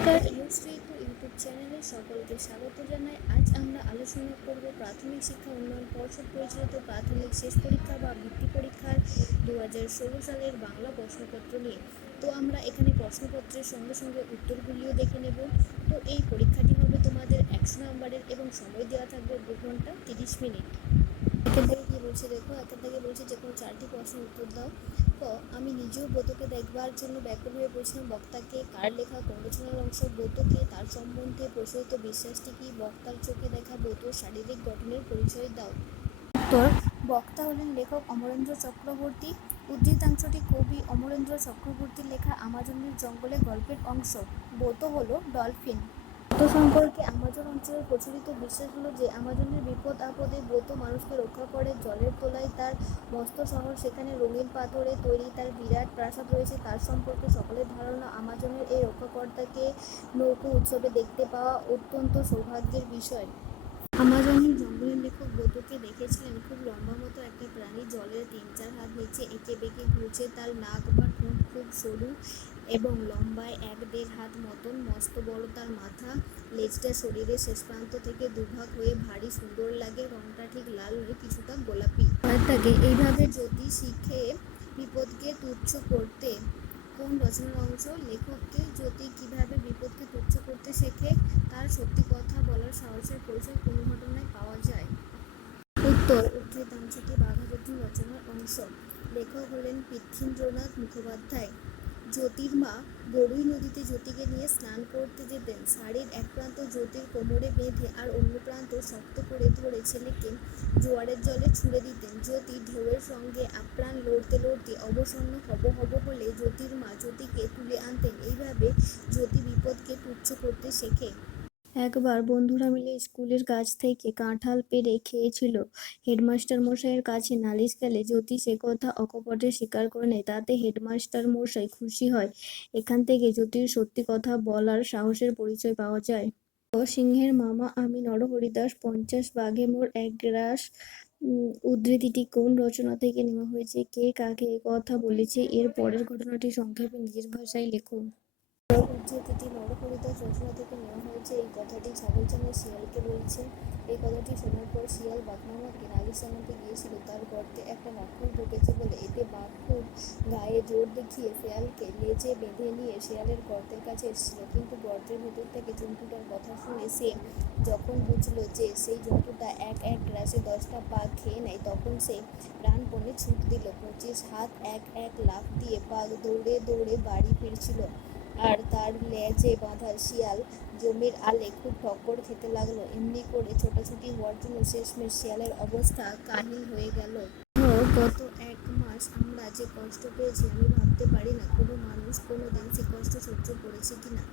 নমস্কার। Two YouTube চ্যানেলে সকলকে স্বাগত জানাই। আজ আমরা আলোচনা করব প্রাথমিক শিক্ষা উন্নয়ন পর্ষদ পরিচালিত প্রাথমিক শেষ পরীক্ষা বা বৃত্তি পরীক্ষার দু হাজার ষোলো সালের বাংলা প্রশ্নপত্র নিয়ে। তো আমরা এখানে প্রশ্নপত্রের সঙ্গে সঙ্গে উত্তরগুলিও দেখে নেব। তো এই পরীক্ষাটি হবে তোমাদের একশো নম্বরের এবং সময় দেওয়া থাকবে দু ঘণ্টা তিরিশ মিনিট। এখান থেকে কি বলছে দেখো, এখান থেকে বলছে যে কোনো চারটি প্রশ্নের উত্তর দাও। ক আমি নিজেও ব্রতকে দেখবার জন্য ব্যাকুল হয়ে পড়ছিলাম। বক্তাকে কার লেখা গবেষণার অংশ ব্রতকে তার সম্বন্ধে প্রচলিত বিশ্বাসটি কি বক্তার চোখে দেখা ব্রত শারীরিক গঠনের পরিচয় দাও। উত্তর, বক্তা হলেন লেখক অমরেন্দ্র চক্রবর্তী। উদ্ধৃতাংশটি কবি অমরেন্দ্র চক্রবর্তীর লেখা আমাজনের জঙ্গলে গল্পের অংশ। ব্রত হলো ডলফিন। ব্রত সম্পর্কে আমাজন অঞ্চলের প্রচলিত বিশ্বাস হলো যে আমাজনের বিপদ আপদে ব্রত মানুষকে রক্ষা করে, জলের তলায় তার মস্ত শহর, সেখানে রঙিন পাথরে তৈরি তার বিরাট প্রাসাদ রয়েছে, তার সম্পর্কে সকলের ধারণা আমাজনের এই রক্ষাকর্তাকে নৌকো উৎসবে দেখতে পাওয়া অত্যন্ত সৌভাগ্যের বিষয়। আমাজনের জঙ্গলের লেখক ব্রতকে দেখেছিলেন, খুব লম্বা মতো একটা প্রাণী জলের তিন চার হাত নিচে এঁকে বেঁকে ঘুরছে তার নাক বা ঠোঁট খুব সরু এবং লম্বায় এক দেড় হাত মতন, মস্ত বড় তার মাথা লেজটা শরীরের শেষ প্রান্ত থেকে দুভাগ হয়ে ভারী সুন্দর লাগে, রংটা ঠিক লাল নয় কিছুটা গোলাপি। কয়েকটাকে এইভাবে যদি শিখে বিপদকে তুচ্ছ করতে, কোন রচনার অংশ? লেখককে যদি কীভাবে বিপদকে তুচ্ছ করতে শেখে, তার সত্যি কথা বলার সাহসের পরিচয় কোন ঘটনায় পাওয়া যায়? উত্তর উদ্ধৃতাংশটি বাঘাযতীন রচনার অংশ। লেখক হলেন পৃথ্বীন্দ্রনাথ মুখোপাধ্যায়। জ্যোতির্মা বরুই নদীতে জ্যোতিকে নিয়ে স্নান করতে যেতেন। শাড়ির এক প্রান্ত জ্যোতির কোমরে বেঁধে আর অন্য প্রান্ত শক্ত করে ধরে ছেলেকে জোয়ারের জলে ছুঁড়ে দিতেন। জ্যোতি ঢেউয়ের সঙ্গে আপ্রাণ লড়তে লড়তে অবসন্ন হব হব হলে জ্যোতির্মা জ্যোতিকে তুলে আনতেন। এইভাবে জ্যোতি বিপদকে তুচ্ছ করতে শেখে। একবার বন্ধুরা মিলে স্কুলের কাছ থেকে কাঁঠাল পেড়ে খেয়েছিল। হেডমাস্টার মশাইয়ের কাছে নালিশ গেলে জ্যোতি সে কথা অকপটে স্বীকার করে নেয়, তাতে হেডমাস্টার মশাই খুশি হয়। এখান থেকে জ্যোতির সত্যি কথা বলার সাহসের পরিচয় পাওয়া যায়। সিংহের মামা আমি নরহরিদাস পঞ্চাশ বাঘে মোর এক গ্রাস উদ্ধৃতিটি কোন রচনা থেকে নেওয়া হয়েছে? কে কাকে কথা বলেছে? এর পরের ঘটনাটি সংক্ষেপে নিজের ভাষায় লেখো। উদ্ধৃতিটি নরহরিদাস রচনা থেকে নেওয়া হয়েছে, এই কথাটি ছাগল চামড়া শিয়ালকে বলছে এই কথাটি শোনার পর শিয়াল বাঘমামাকে নালিশ জানাতে গিয়েছিল, তার গর্তে একটা রাক্ষস ঢুকেছে বলে এতে খুব গায়ে জোর দেখিয়ে শিয়ালকে লেজে বেঁধে নিয়ে শিয়ালের গর্তের কাছে এসেছিল। কিন্তু গর্তের ভেতর থেকে জন্তুটার কথা শুনে সে যখন বুঝলো যে সেই জন্তুটা এক এক গ্রাসে দশটা বাঘ খেয়ে নেয়, তখন সে প্রাণপণে ছুট দিল। পঁচিশ হাত এক এক লাফ দিয়ে বাঘ দৌড়ে দৌড়ে বাড়ি ফিরছিল। আর তার লেজে বাঁধা শিয়াল জমির আলে খুব ঠক্কর খেতে লাগল। এমনি করে ছোটাছুটি হওয়ার জন্য শেষমেশ শিয়ালের অবস্থা কাহিল হয়ে গেল। গত এক মাস আমরা যে কষ্ট পেয়েছি আমি ভাবতে পারি না, কোনো মানুষ কোনো দিন সে কষ্ট সহ্য করেছে কিনা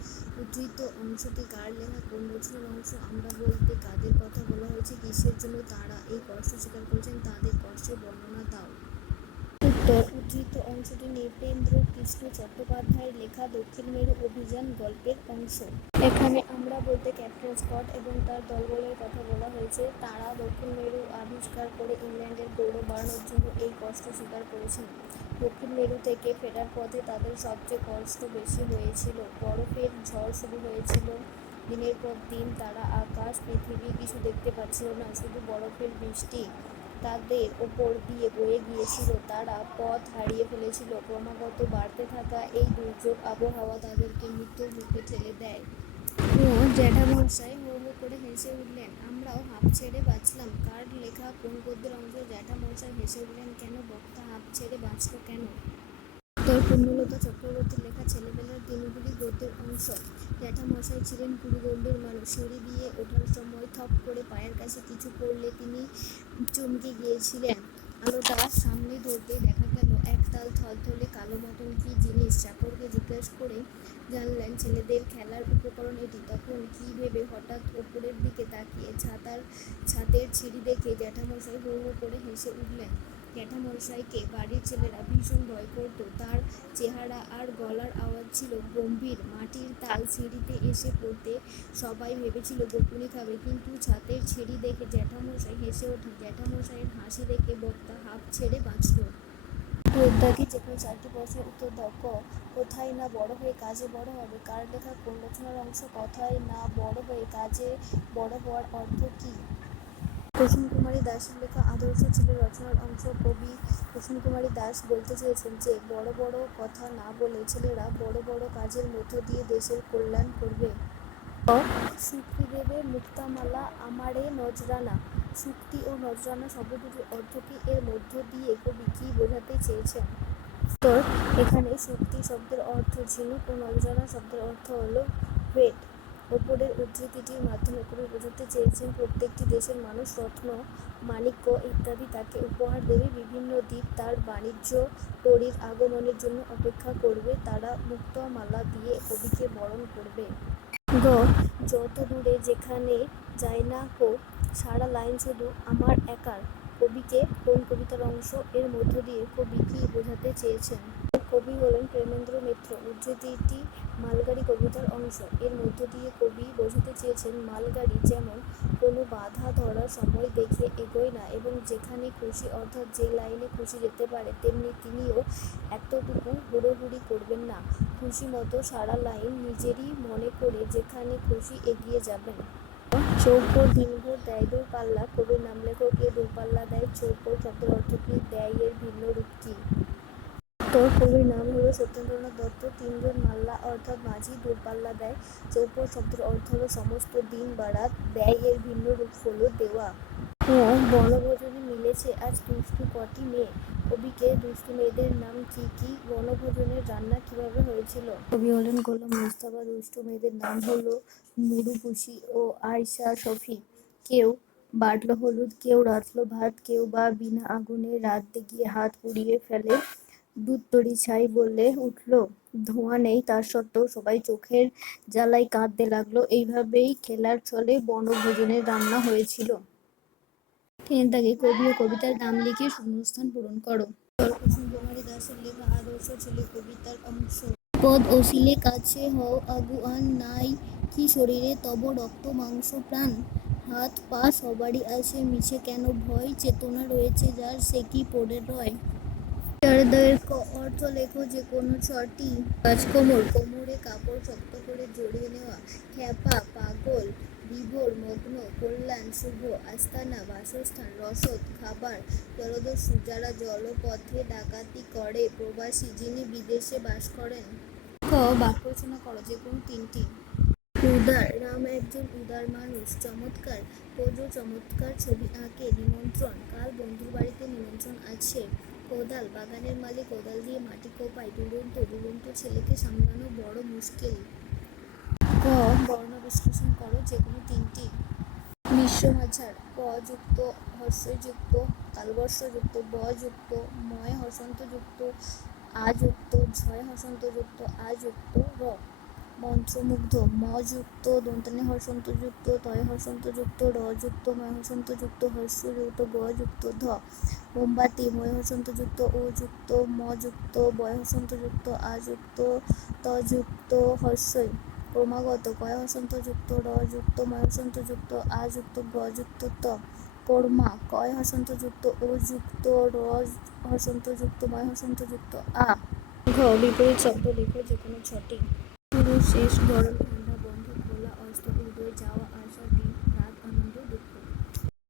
উদ্ধৃত অংশটি কার লেখা কোন রচনার অংশ আমরা বলতে কাদের কথা বলা হয়েছে, কিসের জন্য তারা এই কষ্ট স্বীকার করেছেন, তাদের কষ্টের বর্ণনা দাও। উত্তর। উদ্ধৃত অংশটি নৃপেন্দ্র কৃষ্ণ চট্টোপাধ্যায়ের লেখা দক্ষিণ মেরু অভিযান গল্পের অংশ। এখানে আমরা বলতে ক্যাপ্টেন স্কট এবং তার দলবলের কথা বলা হয়েছে। তারা দক্ষিণ মেরু আবিষ্কার করে ইংল্যান্ডের গৌরব বাড়ানোর জন্য এই কষ্ট স্বীকার করেছেন দক্ষিণ মেরু থেকে ফেরার পথে তাদের সবচেয়ে কষ্ট বেশি হয়েছিল। বরফের ঝড় শুরু হয়েছিল। দিনের পর দিন তারা আকাশ পৃথিবী কিছু দেখতে পাচ্ছিল না শুধু বরফের বৃষ্টি। তাদের ওপর দিয়ে বয়ে গিয়েছিল। তারা পথ হারিয়ে ফেলেছিল। ক্রমাগত বাড়তে থাকা এই দুর্যোগ আবহাওয়া তাদেরকে মৃত্যুর মুখে ঠেলে দেয়। ও জ্যাঠামশাই হো হো করে হেসে উঠলেন, আমরাও হাঁপ ছেড়ে বাঁচলাম। কার লেখা কোন গদ্যের অংশ জ্যাঠামশাই হেসে উঠলেন, কেন বক্তা হাঁপ ছেড়ে বাঁচল কেন উত্তর পূর্ণলতা চক্রবর্তীর লেখা ছেলেবেলার গদ্যের অংশ। জ্যাঠামশাই ছিলেন কুড়িগণ্ডের মানুষ। সরি দিয়ে ওঠার সময় থপ করে পায়ের কাছে কিছু পড়লে তিনি চমকে গিয়েছিলেন। আলোটা সামনে ধরতে দেখা গেল একতাল থলথলে কালো মতন কি জিনিস? চাকরকে জিজ্ঞেস করে জানলেন, ছেলেদের খেলার উপকরণ এটি। তখন কি ভেবে হঠাৎ ওপরের দিকে তাকিয়ে ছাতার ছাতের ছিঁড়ি দেখে জ্যাঠামশাই হো হো করে হেসে উঠলেন। জ্যাঠামশাইকে বাড়ির ছেলেরা ভীষণ ভয় করতো। তার চেহারা আর গলার আওয়াজ ছিল গম্ভীর। মাটির তাল সিঁড়িতে এসে পড়তে সবাই ভেবেছিল বকুনি খাবে, কিন্তু ছাতের ছিঁড়ি দেখে জ্যাঠামশাই হেসে ওঠে জ্যাঠামশাইয়ের হাসি দেখে বক্তা হাঁপ ছেড়ে বাঁচল। উদ্যোগী যে কোনো চারটি বছর উত্তর দাও, ক, কোথায় না বড় হয়ে কাজে বড় হবে? কার লেখা কোন রচনার অংশ? কথায় না বড় হয়ে কাজে বড় হওয়ার অর্থ কী? কুসুম কুমারী দাসের লেখা আদর্শ ছিল রচনার অংশ। কবি কুসুম কুমারী দাস বলতে চেয়েছেন যে, বড় বড় কথা না বলে ছেলেরা বড় বড় কাজের মধ্য দিয়ে দেশের কল্যাণ করবে। ক শুক্তিদেবে মুক্তামালা আমারে নজরানা। শুক্তি ও নজরানা শব্দ দুটির অর্থ কি এর মধ্য দিয়ে কবি কি বোঝাতে চেয়েছেন? এখানে শুক্তি শব্দের অর্থ ঝিনুক ও নজরানা শব্দের অর্থ হলো ভেট ওপরের উদ্ধৃতিটির মাধ্যমে কবি বোঝাতে চেয়েছেন প্রত্যেকটি দেশের মানুষ রত্ন, মাণিক্য ইত্যাদি তাকে উপহার দেবে। বিভিন্ন দ্বীপ তার বাণিজ্য তরীর আগমনের জন্য অপেক্ষা করবে। তারা মুক্তমালা দিয়ে কবিকে বরণ করবে। গ, যত দূরে যেখানে যায় না কো সারা লাইন শুধু আমার একার। কবিকে কোন কবিতার অংশ? এর মধ্য দিয়ে কবি কি বোঝাতে চেয়েছেন? কবি হলেন প্রেমেন্দ্র মিত্র উদ্ধৃতিটি মালগাড়ি কবিতার অংশ। এর মধ্য দিয়ে কবি বোঝাতে চেয়েছেন মালগাড়ি যেমন কোনো বাধা ধরার সময় দেখে এগোয় না এবং যেখানে খুশি অর্থাৎ যে লাইনে খুশি যেতে পারে, তেমনি তিনিও এতটুকু হুড়োহুড়ি করবেন না। খুশি মতো সারা লাইন নিজেরই মনে করে যেখানে খুশি এগিয়ে যাবেন। চৌকোর দিনভর দেয় দূরপাল্লা কবির নাম লেখক এ দেয় চৌকোর শব্দের অর্থ কি? দেয় এর ভিন্ন রূপ কি? উত্তর কবির নাম হলো সত্যেন্দ্রনাথ দত্ত। তিনজন মাল্লা অর্থাৎ মাঝি দূরপাল্লা দেয় চৌকোর শব্দের অর্থ হলো সমস্ত দিন বা ব্যয় এর ভিন্ন রূপ হলো দেওয়া। বনভোজনে মিলেছে আজ দুষ্টু কটি মেয়ে। কবিকে দুষ্টু মেয়েদের নাম কি কি? বনভোজনের রান্না কীভাবে হয়েছিল? কবি হলেন গোলাম মুস্তাফা। দুষ্টু মেয়েদের নাম হলো নুরুপুষি ও আয়শা শফি। কেউ বাটলো হলুদ, কেউ রাঁধলো ভাত, কেউ বা বিনা আগুনে রাত গিয়ে হাত পুড়িয়ে ফেলে। দুধ তরি ছাই বললে উঠল, ধোঁয়া নেই তার সত্ত্বেও সবাই চোখের জ্বালায় কাঁদতে লাগল। এইভাবেই খেলার ছলে বনভোজনের রান্না হয়েছিল। তিন দাগে কবি ও কবিতার নাম লিখে শূন্যস্থান পূরণ করো। দাসের লেখা আদর্শ ছিল কবিতার পদ অশিলে কাছে হও আগুয়ান নাই কি শরীরে, তব রক্ত, মাংস, প্রাণ। হাত পা সবারই আছে, মিছে কেন ভয়? চেতনা রয়েছে যার, সে কি পড়ে রয়? চারদয়ের ক- অর্থ লেখো যে কোনো ছটি পাঁচ কোমর কোমরে কাপড় শক্ত করে জড়িয়ে নেওয়া, খ্যাপা, পাগল, বিভোর, মগ্ন, কল্যাণ, শুভ, আস্তানা, বাসস্থান, রসদ, খাবার জলদস্যু যারা জলপথে ডাকাতি করে, প্রবাসী যিনি বিদেশে বাস করেন। ক, বাক্য করো যে কোনো তিনটি। উদার, রাম একজন উদার মানুষ, চমৎকার প্রজো চমৎকার ছবি আঁকে, নিমন্ত্রণ, কাল বন্ধুর বাড়িতে নিমন্ত্রণ আছে। কোদাল, বাগানের মালিক কোদাল দিয়ে মাটি কোপায় দুরন্ত দুরন্ত ছেলেকে সামলানো বড় মুশকিল। ক, বর্ণ বিশ্লেষণ করো যে কোনো তিনটি। মিশ্র মাঝার, ক যুক্ত, হর্ষযুক্ত তালবর্ষযুক্ত ব যুক্ত, ময় হসন্তযুক্ত আ যুক্ত, ঝয় হসন্তযুক্ত আ যুক্ত, র। মন্ত্রমুগ্ধ ম যুক্ত দন্তনে হর্ষন্তযুক্ত, তয় হর্ষন্তযুক্ত র যুক্ত ময় হর্ষন্তযুক্ত হর্ষযুক্ত গ যুক্ত ধ, মোমবাতি, ময় হসন্তযুক্ত ও যুক্ত ম যুক্ত বয় হসন্তযুক্ত আ যুক্ত ত যুক্ত হর্ষই, ক্রমাগত, কয় হসন্তযুক্ত র যুক্ত ময় হসন্তযুক্ত আ যুক্ত গ যুক্ত ত, কর্মা, কয় হসন্তযুক্ত ও যুক্ত র হসন্তযুক্ত ময় হসন্তযুক্ত আ, ঘ, বিপরীত শব্দ লিখো যে কোনো ছটি। শুরু শেষ গরম ঠান্ডা বন্ধ খোলা অস্ত উদয় যাওয়া আসা দিন, রাত আনন্দ দুঃখ।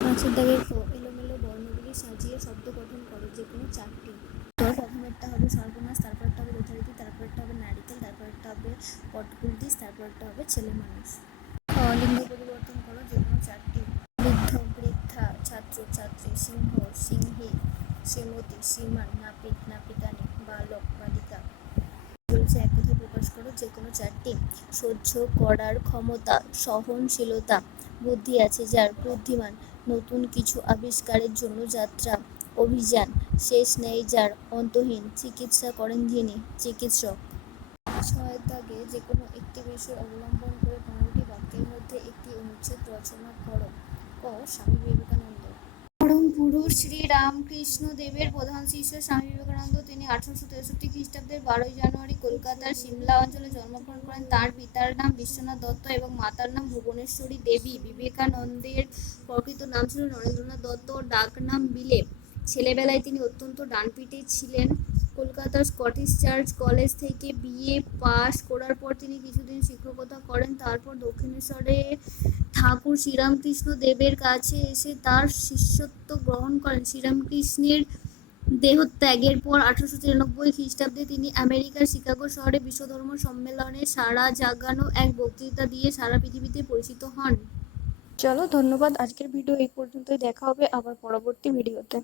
পাঁচের দাগের ক এলোমেলো বর্ণগুলি সাজিয়ে শব্দ গঠন করে যে কোনো চারটি। তো প্রথমেরটা হবে সর্বনাশ, তারপরটা হবে যথারীতি, তারপরটা হবে নারিকেল, তারপরটা হবে পটকুলদিস তারপরটা হবে ছেলে মানুষ। লিঙ্গ পরিবর্তন করো যে কোনো চারটি। বৃদ্ধ, বৃদ্ধা, ছাত্র, ছাত্রী, সিংহ, সিংহী, শ্রীমতী, শ্রীমান, নাপিত নাপিতানি বালক বালিকা বলছে এক কথায় প্রকাশ করো যে চারটি সহ্য করার ক্ষমতা, সহনশীলতা বুদ্ধি আছে যার বুদ্ধিমান নতুন কিছু আবিষ্কারের জন্য যাত্রা, অভিযান, শেষ নেই যার অন্তহীন চিকিৎসা করেন যিনি, চিকিৎসক। দাগে যে কোনো একটি বিষয় অবলম্বন করে পনেরোটি বাক্যের মধ্যে একটি অনুচ্ছেদ রচনা করো। ক, স্বামী বিবেকানন্দ। পরম পুরুষ শ্রী রামকৃষ্ণ দেবের প্রধান শিষ্য স্বামী বিবেকানন্দ তিনি আঠারোশো তেষট্টি খ্রিস্টাব্দের বারোই জানুয়ারি কলকাতার সিমলা অঞ্চলে জন্মগ্রহণ করেন। তার পিতার নাম বিশ্বনাথ দত্ত এবং মাতার নাম ভুবনেশ্বরী দেবী। বিবেকানন্দের প্রকৃত নাম ছিল নরেন্দ্রনাথ দত্ত। ডাক নাম বিলে ছেলেবেলায় তিনি অত্যন্ত ডানপিটে ছিলেন। কলকাতার স্কটিশ চার্চ কলেজ থেকে বিএ পাশ করার পর তিনি কিছুদিন শিক্ষকতা করেন। তারপর দক্ষিণেশ্বরে ঠাকুর শ্রীরামকৃষ্ণ দেবের কাছে এসে তার শিষ্যত্ব গ্রহণ করেন। শ্রীরামকৃষ্ণের দেহত্যাগের পর আঠারোশো তিরানব্বই খ্রিস্টাব্দে তিনি আমেরিকার শিকাগো শহরে বিশ্বধর্ম সম্মেলনে সারা জাগানো এক বক্তৃতা দিয়ে সারা পৃথিবীতে পরিচিত হন। চলো ধন্যবাদ, আজকের ভিডিও এই পর্যন্তই, দেখা হবে আবার পরবর্তী ভিডিওতে।